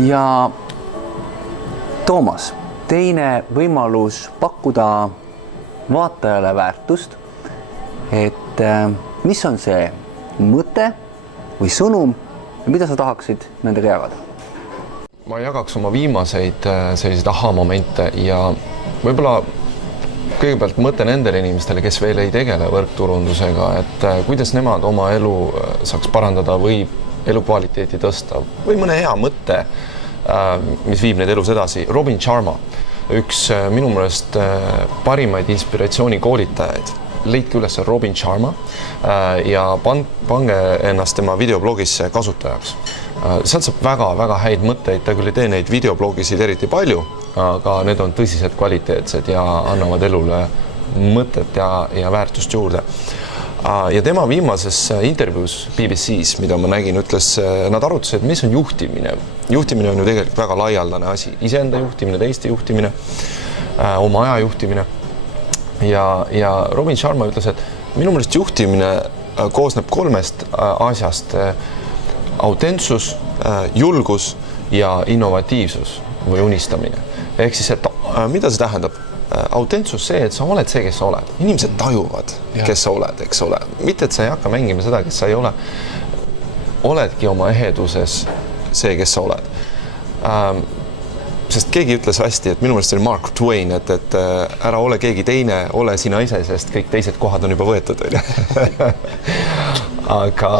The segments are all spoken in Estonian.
Ja Toomas, teine võimalus pakkuda vaatajale väärtust, et mis on see mõte või sõnum ja mida sa tahaksid nendega jagada? Ma jagaks oma viimaseid selliseid aha-momente ja võib-olla kõigepealt mõte nendele inimestele, kes veel ei tegele võrkturundusega, et kuidas nemad oma elu saaks parandada või elukvaliteeti tõsta või mõne hea mõtte, mis viib neid elus edasi. Robin Sharma, üks minu meelest parimaid inspiratsioonikoolitajaid. Leidke üles Robin Sharma ja pange ennast tema videoblogis kasutajaks. Sealt saab väga-väga häid mõtteid, ta küll ei tee neid videoblogisid eriti palju, aga need on tõsiselt kvaliteetsed ja annavad elule mõtet ja väärtust juurde. Ja tema viimases intervjuus BBC-s, mida ma nägin, ütles, nad arutasid, mis on juhtimine. Juhtimine on ju tegelikult väga laialdane asi. Iseenda juhtimine, teiste juhtimine, oma aja juhtimine. Ja Robin Sharma ütles, et minu meelest juhtimine koosneb kolmest asjast. Autentsus, julgus ja innovatiivsus või unistamine. Ehk siis, et mida see tähendab? Autentsus see, et sa oled see, kes sa oled. Inimesed tajuvad, kes sa oled, eks ole. Mitte, et sa ei hakka mängima seda, kes sa ei ole. Oledki oma eheduses see, kes sa oled. Sest keegi ütles hästi, et minu meelest oli Mark Twain, et ära ole keegi teine, ole sina ise, sest kõik teised kohad on juba võetud. Aga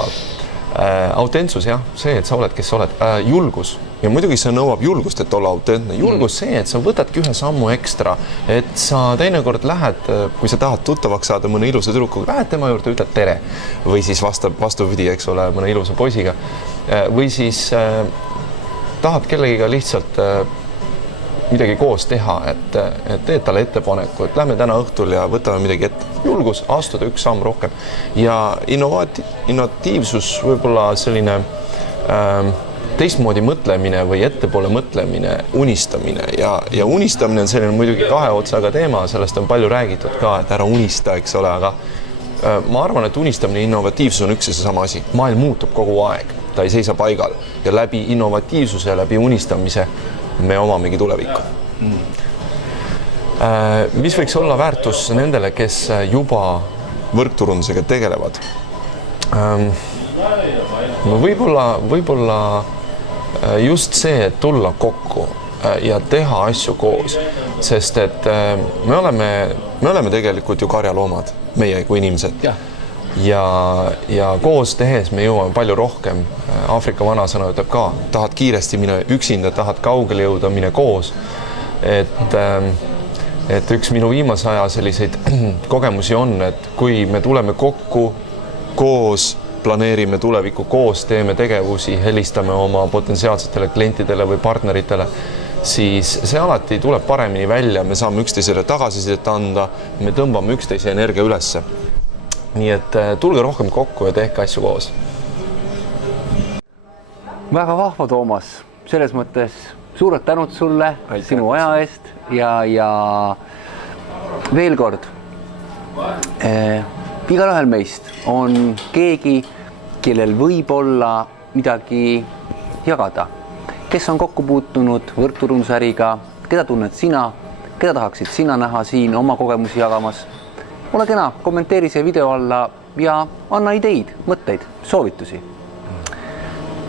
autentsus, jah, see, et sa oled, kes sa oled. Julgus. Ja muidugi see nõuab julgust, et olla autentne. Julgus see, et sa võtadki ühe sammu ekstra, et sa teinekord lähed, kui sa tahad tuttavaks saada mõne ilusa tüdrukuga, lähed tema juurde, ütled tere. Või siis vastupidi, eks ole, mõne ilusa poisiga. Või siis tahad kellegiga lihtsalt midagi koos teha, et teed talle ettepaneku, et lähme täna õhtul ja võtame midagi ette. Julgus astuda üks samm rohkem. Ja innovatiivsus võib-olla selline teistmoodi mõtlemine või ettepoole mõtlemine, unistamine ja unistamine on selline muidugi kahe otsaga teema, sellest on palju räägitud ka, et ära unista, eks ole, aga ma arvan, et unistamine ja innovatiivsus on üks ja seesama asi. Maailm muutub kogu aeg, ta ei seisa paigal ja läbi innovatiivsuse, läbi unistamise me omamegi tulevikku. Mis võiks olla väärtus nendele, kes juba võrkturundusega tegelevad? Võib-olla just see, et tulla kokku ja teha asju koos, sest et me oleme tegelikult ju karjaloomad, meie kui inimesed. Ja koos tehes me jõuame palju rohkem. Aafrika vanasõna ütleb ka, tahad kiiresti mine üksinda, tahad kaugele jõuda, mine koos. Et üks minu viimase aja selliseid kogemusi on, et kui me tuleme kokku koos, planeerime tulevikku koos, teeme tegevusi, helistame oma potentsiaalsetele klientidele või partneritele, siis see alati tuleb paremini välja, me saame üksteisele tagasisidet anda, me tõmbame üksteise energia ülesse. Nii et tulge rohkem kokku ja tehke asju koos. Väga vahva, Toomas. Selles mõttes suured tänud sulle, sinu aja eest ja veel kord, igal ühel meist on keegi, kellel võib olla midagi jagada. Kes on kokku puutunud võrkturundusäriga, keda tunned sina, keda tahaksid sina näha siin oma kogemusi jagamas. Ole kena, kommenteeri see video alla ja anna ideid, mõtteid, soovitusi.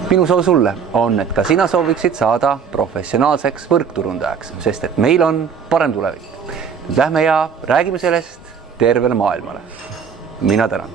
Minu soov sulle on, et ka sina sooviksid saada professionaalseks võrkturundajaks, sest et meil on parem tulevik. Lähme ja räägime sellest tervele maailmale. Mina tänan.